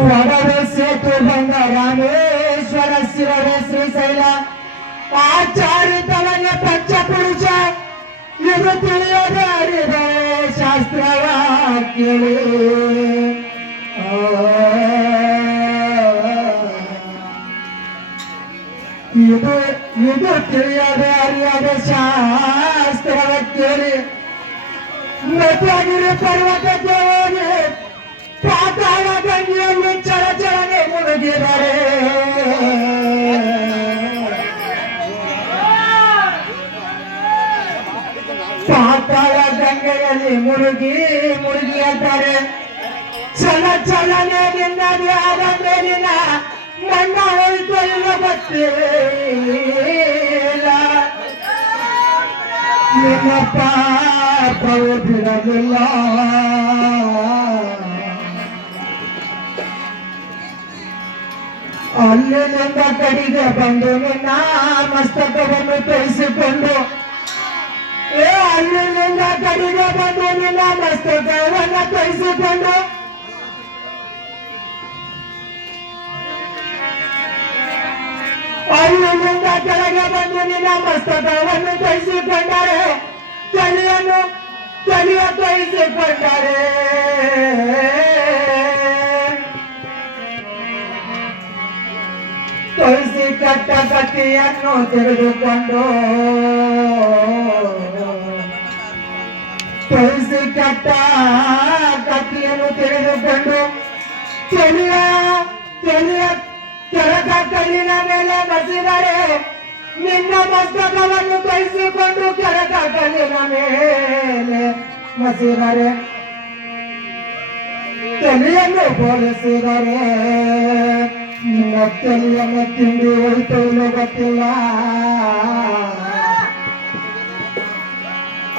వడవే సేతుబంగ రామేశ్వర శివరే శ్రీశైల ಆಚಾರಿತವನ್ನ ಪಂಚಪುರುಷ ಇದು ತಿಳಿಯದೆ ಅರಿವೆ ಶಾಸ್ತ್ರವಾಕ್ಯಗಳು ಇದು ತಿಳಿಯದೆ ಅರಿಯದೆ ಶಾಸ್ತ್ರವಾಕ್ಯಗಳು ನಟಗಿರಿ ಪರ್ವತಕ್ಕೆ ಹೋಗಿ ಪಾತಾಳ ಗಂಗೆಯಲ್ಲಿ ಚರಚರನೆ ಮುಳುಗಿದರೆ ಪಾತಾಳ ಗಂಗೆಯಲ್ಲಿ ಮುಳುಗಿ ಅಂತಾರೆ ಚಲನೆ ನಿನ್ನದೇ ಆದ ಮೇಲಿನ ಮಣ್ಣ ಹೋಯ್ತು ಇಲ್ಲ ಗೊತ್ತಿಲ್ಲ ನಿನ್ನ ಪಾಪವು ಬಿಡಲಿಲ್ಲ ಅಲ್ಲಿನಿಂದ ಕಡೆಗೆ ಬಂದು ನಿನ್ನ ಮಸ್ತಕವನ್ನು ತೋರಿಸಿಕೊಂಡು ಅಲ್ಲಿನಿಂದ ಕಡೆಗೆ ಬಂದು ನಿನ್ನ ಮಸ್ತಕವನ್ನು ತೋರಿಸಿಕೊಂಡು ಅಲ್ಲಿನಿಂದ ಕೆಳಗೆ ಬಂದು ನಿನ್ನ ಮಸ್ತಕವನ್ನು ತೋರಿಸಿಕೊಂಡರೆ ತಲೆಯ ತೋರಿಸಿಕೊಂಡರೆ ತುಳಸಿ ಕಟ್ಟ ಕಟ್ಟಿಯನ್ನು ತಿಳಿದುಕೊಂಡು ತುಳಸಿ ಕಟ್ಟ ಕಟ್ಟಿಯನ್ನು ತಿಳಿದುಕೊಂಡು ಕೆಳಗ ಕಲ್ಲಿನ ಮೇಲೆ ಬಸಿದರೆ ನಿನ್ನ ಮಸ್ತಕವನ್ನು ಕಳಿಸಿಕೊಂಡು ಕೆಳಗ ಕಲ್ಲಿನ ಮೇಲೆ ಬಸಿದರೆ ತಲೆಯನ್ನು ಬೋಳಿಸಿದರೆ ತಲೆಯನ್ನು ತಿಂಡಿ ಹೋಯ್ತು ಇಲ್ಲ ಗೊತ್ತಿಲ್ಲ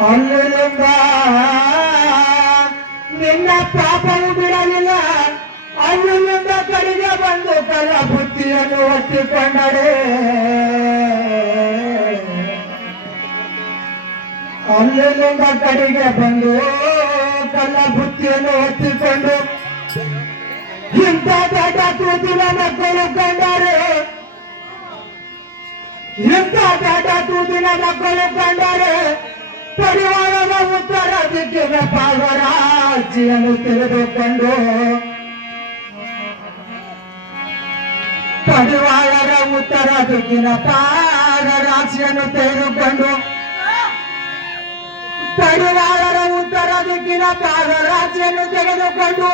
ಅಲ್ಲಿಂದ ನಿನ್ನ ಪಾಪವು ಬಿಡಲಿಲ್ಲ ಅಲ್ಲಿಂದ ಕಡೆಗೆ ಬಂದು ಕಲ ಬುತ್ತಿಯನ್ನು ಒತ್ತಿಕೊಂಡರೆ ಅಲ್ಲಿಂದ ಕಡೆಗೆ ಬಂದು ಕಲ್ಲ ಬುತ್ತಿಯನ್ನು ಒತ್ತಿಕೊಂಡು ಇಂಥ ದೊಡ್ಡ ತೂತಿನ ಮಕ್ಕಳು ಕಂಡರೆ ಇಂಥ ದೊಡ್ಡ ತೂತಿನ ಮಕ್ಕಳು ಕಂಡರೆ ಪರಿವಾರದ ಉತ್ತರ ದಿಕ್ಕಿನ ಪಾಲ್ವರಾಜ್ಯನ್ನು ತಿಳಿದುಕೊಂಡು ಪರಿವಾರದ ಉತ್ತರ ದಿಕ್ಕಿನ ಪಾಲರಾಶಿಯನ್ನು ತೆಗೆದುಕೊಂಡು ಪರಿವಾರದ ಉತ್ತರ ದಿಕ್ಕಿನ ಪಾಲರಾಶಿಯನ್ನು ತೆಗೆದುಕೊಂಡು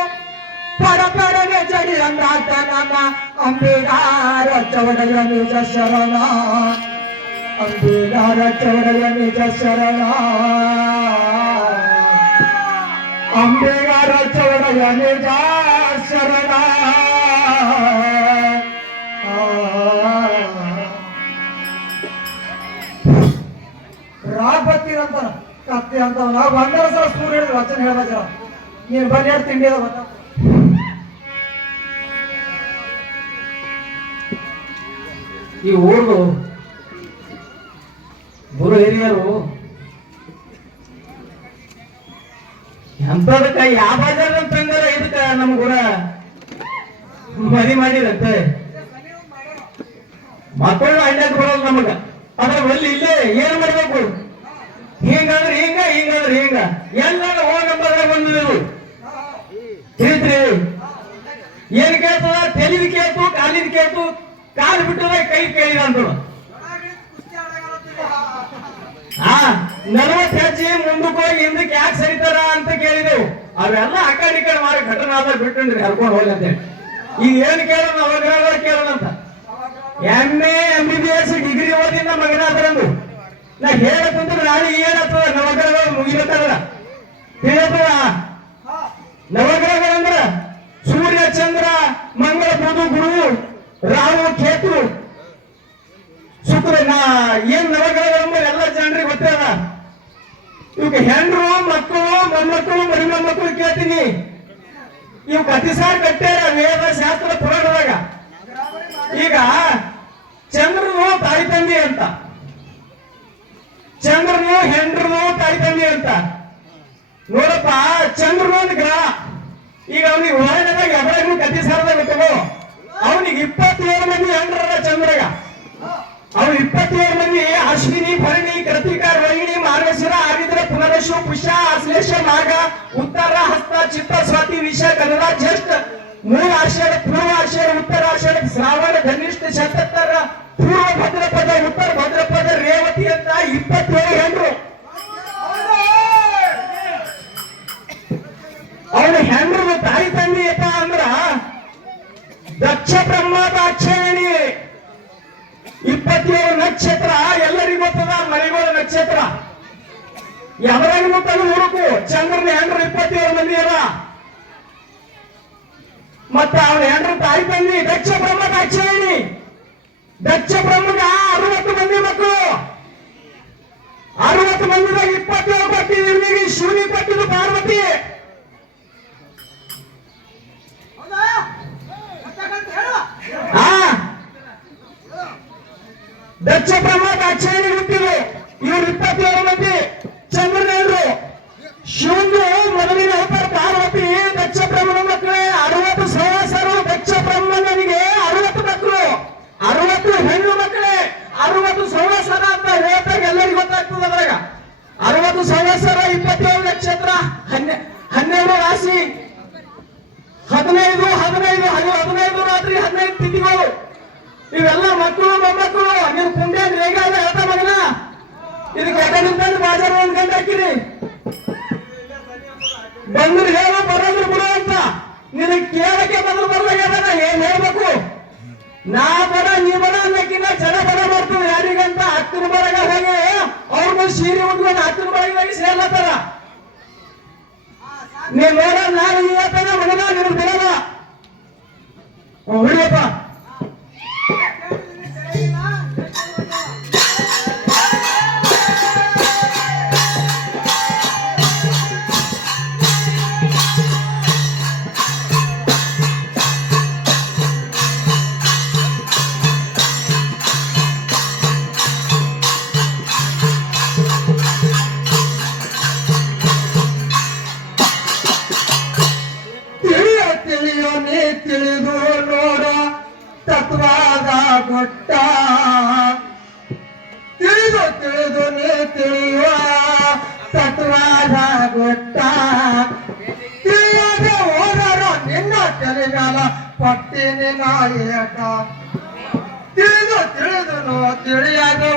ಪರಪರಗೆ ಚಡಿ ಅಂದಾತ ನಮ್ಮ ಅಂಬಿಗಾರ ಚೌಡಯ ನಿಜ ಶರಣ ಅಂಬಿಗಾರ ಚೌಡಯ ನಿಜ ಶರಣ ಅಂಬಿಗಾರ ಚೌಡಯ ನಿಜ ಶರಣ ರಾಪತ್ತಿ ಅಂತ ಕತ್ತಿ ಅಂತ ನಾವು 11 ಸಲ ಸ್ಕೂಲ್ ಹೇಳಿದ್ರು ವಚನ ಹೇಳ್ಬೇಕ ನೀನು ಬನ್ನಿ ತಿಂಡಿ ಅದ ಗೊತ್ತಾ ಈ ಊರು ಗುರು ಹಿರಿಯರು ಎಂತದಕ್ಕ ಯಾವ ತಂಗಾರ ಇದಕ್ಕ ನಮ್ ಗುರ ಮರಿ ಮಾಡಿರಂತೆ ಮಕ್ಕಳು ಅಡ್ಡಾಕ್ ಬರೋದು ನಮಗ ಅದ್ರ ಒಲ್ಲಿ ಇಲ್ಲೇ ಏನ್ ಮಾಡ್ಬೇಕು ಹಿಂಗಂದ್ರೆ ಹಿಂಗಂದ್ರೆ ಹಿಂಗ ಎಲ್ಲ ಹೋಗಂಬಾಗ ಬಂದಿರು ತಿಳಿದ್ರಿ ಏನ್ ಕೇಳ್ತದ ತೆಲಿದ್ ಕೇಳ್ತು ಕಾಲಿದ್ ಕೇಳ್ತು ಕಾಲು ಬಿಟ್ಟದ ಕೈ ಕೇಳಿದ ಅಂತ 40 ಹೆಜ್ಜೆ ಮುಂದಕ್ಕೆ ಹೋಗಿ ಹಿಂದಕ್ಕೆ ಯಾಕೆ ಸರಿತಾರ ಅಂತ ಕೇಳಿದೆವು ಅವೆಲ್ಲ ಆ ಕಡೆ ಈ ಕಡೆ ಮಾಡಿ ಘಟನೆ ಆದ ಬಿಟ್ಟನ್ರಿ ಹರ್ಕೊಂಡು ಹೋಗಿ ಅಂತೇಳಿ ಈಗ ಏನ್ ಕೇಳೋಣ ನವಗ್ರಹಗಳ ಕೇಳೋಣಂತ MA MBBS ಡಿಗ್ರಿ ಓದಿನ ಮಗನಾದ್ರಂದು ನಾ ಹೇಳಕ್ಕಂದ್ರೆ ನಾಳೆ ಏನಾಗ್ತದ ನವಗ್ರಹಗಳು ಮುಗಿಬೇಕಲ್ಲ ತಿಳಿಯತದ ನವಗ್ರಹಗಳಂದ್ರ ಸೂರ್ಯ ಚಂದ್ರ ಮಂಗಳ ಬುಧ ಗುರು ರಾಹು ಕೇತು ಶುಕ್ರ ಏನ್ ನವಗ್ರಹಗಳು ಎಲ್ಲ ಜನರಿಗೆ ಗೊತ್ತದ ಇವಕ್ಕೆ ಹೆಣ್ರು ಮಕ್ಕಳು ಮೊಮ್ಮಕ್ಕಳು ಮರಿ ಮೊಮ್ಮಕ್ಕಳು ಕೇಳ್ತೀನಿ ಇವ್ ಕತಿಸಾರ್ ಕಟ್ಟ್ಯಾರ ವೇದ ಶಾಸ್ತ್ರ ಪುರಾಣದಾಗ ಈಗ ಚಂದ್ರನು ತಾಯಿ ತಂದೆ ಅಂತ ಚಂದ್ರನು ಹೆಂಡ್ರನು ತಾಯಿ ತಂದೆ ಅಂತ ನೋಡಪ್ಪ ಚಂದ್ರನು ಒಂದು ಗ್ರಹ ಈಗ ಅವನಿಗೆ ವಾಹನದಾಗ ಎವರಾಗೂ ಕತ್ತಿ ಸಾರದಾಗ ತಗೋ, ಅವನಿಗೆ 27 ಮಂದಿ ಹೆಂಡ್ರ ಚಂದ್ರಗ. ಅವ್ರು 27 ಮಂದಿ ಅಶ್ವಿನಿ, ಭರಣಿ, ಕೃತಿಕ, ರೋಹಿಣಿ, ಮಾರ್ಗಶಿರ, ಆರಿದ್ರ, ಪುನರಶು, ಪುಷ್ಯ, ಆಶ್ಲೇಷ, ಮಾಘ, ಉತ್ತರ, ಹಸ್ತ, ಚಿತ್ತ, ಸ್ವಾತಿ, ವಿಷ, ಕನ್ನಡ, ಜ್ಯೇಷ್ಠ, ಮೂಲ ಆಷಾಢ, ಪೂರ್ವ ಆಷಾಢ, ಉತ್ತರ ಆಷಾಢ, ಶ್ರಾವಣ, ಧನಿಷ್ಠ, ಶತತ್ತರ, ಪೂರ್ವ ಭದ್ರಪದ, ಉತ್ತರ ಭದ್ರಪದ, ರೇವತಿ ಅಂತ 27 ಹೆಂಡ್ರು. ಅವನ ಹೆಂಡ್ರು ತಾಯಿ ತಂದೆ ಯಪ್ಪ ಅಂದ್ರ ದಕ್ಷ ಬ್ರಹ್ಮದ ಅಕ್ಷರಣಿ. 27 ನಕ್ಷತ್ರ ಎಲ್ಲರಿಗೂ ಗೊತ್ತದ. ಮರಿಗೋಳ ನಕ್ಷತ್ರ ಯಾವ್ದಾಗೂ ತಲೆ ಹುಡುಕು. ಚಂದ್ರನ ಹೆಂಡ್ರು 27 ಮಂದಿ ಅದ. ಮತ್ತ ಅವನ ಹೆಂಡ್ರು ತಾಯಿ ತಂದಿ ದಕ್ಷ ಬ್ರಹ್ಮದ ಅಕ್ಷರಣಿ. ದಕ್ಷ ಬ್ರಹ್ಮಗ 60 ಮಂದಿ ಮಕ್ಕಳು. 60 ಮಂದಿದಾಗ 27 ಕೊಟ್ಟಿದ್ದು ಇವನಿಗೆ, ಶಿವನಿ ಕೊಟ್ಟಿದ್ದು ಪಾರ್ವತಿ. ದಕ್ಷ ಬ್ರಹ್ಮದ ಅಕ್ಷರಣಿ ಹುಟ್ಟಿದ್ರು ಇವ್ರು 27 ಮಂದಿ ಚಂದ್ರನೇಂದ್ರು. ಶಿವಂದು ಮೊದಲಿನ ಅವತಾರ ಪಾರ್ವತಿ. ದಕ್ಷ ಬ್ರಹ್ಮನ ಮಕ್ಕಳೇ 60 ಸಹವಾಸರು. ದಕ್ಷ ಬ್ರಹ್ಮನಿಗೆ 60 ಮಕ್ಕಳು, 60 ಹೆಣ್ಣು ಮಕ್ಕಳೇ. 60 ಸಹವಾಸರ ಅಂತ ಹೇಳ್ತಾಗ ಎಲ್ಲರಿಗೂ ಗೊತ್ತಾಗ್ತದೆ. ಅದ್ರಾಗ 60 ಸಹವಾಸರ, 27 ನಕ್ಷತ್ರ, 12 ರಾಶಿ, 15 ರಾತ್ರಿ, 15 ತಿಥಿಗಳು. ಇವೆಲ್ಲ ಮಕ್ಕಳು ಮೊಮ್ಮಕ್ಕಳು. ನೀವು ಕುಂಡೆ ರೇಗಾಲ ಹೇಳ್ತಾ ಮಗನ ಇದಕ್ಕೆ ಎಕಡಿಂದ ಬಾಜಾರ ಒಂದ್ ಗಂಟೆ ಹಾಕಿರಿ. ಬಂದ್ರು ಹೇಳೋ ಬರೋದ್ರು ಬಿಡು ಅಂತ. ನಿನಗೆ ಕೇಳಕ್ಕೆ ಬಂದ್ರು ಬರ್ಲಾಗ್ಯದ. ಏನ್ ಹೇಳ್ಬೇಕು? ನಾ ಬಡ ನೀ ಬಡ ಅನ್ನಕ್ಕಿಂತ ಜನ ಬಡ ಮಾಡ್ತೀವಿ. ಯಾರಿಗಂತ ಅಕ್ಕನ ಬರಗ ಹೋಗಿ ಅವ್ರನ್ನ ಸೀರೆ ಉಟ್ಕೊಂಡು ಅಕ್ಕನ ಬರಗಾಗಿ ಸೇರ್ಲತ್ತಾರ. ನೀವ್ ನೋಡ ನಾನು ಇವತ್ತನ ಮಗನ ನಿಮ್ಗೆ ಬಿಡಲ್ಲ. ಹುಡುಗಪ್ಪ ತಿಳಿದು ನೋಡ ತತ್ವದ ಗೊಟ್ಟ. ತಿಳಿದು ನೀ ತಿಳಿಯುವ ತತ್ವದ ಗೊಟ್ಟ. ತಿಳಿಯದೆ ಹೋದರು ನಿನ್ನ ತೆಲಿಗಾಲ ಪಟ್ಟಿನ ಏಟ. ತಿಳಿದು ತಿಳಿಯದೆ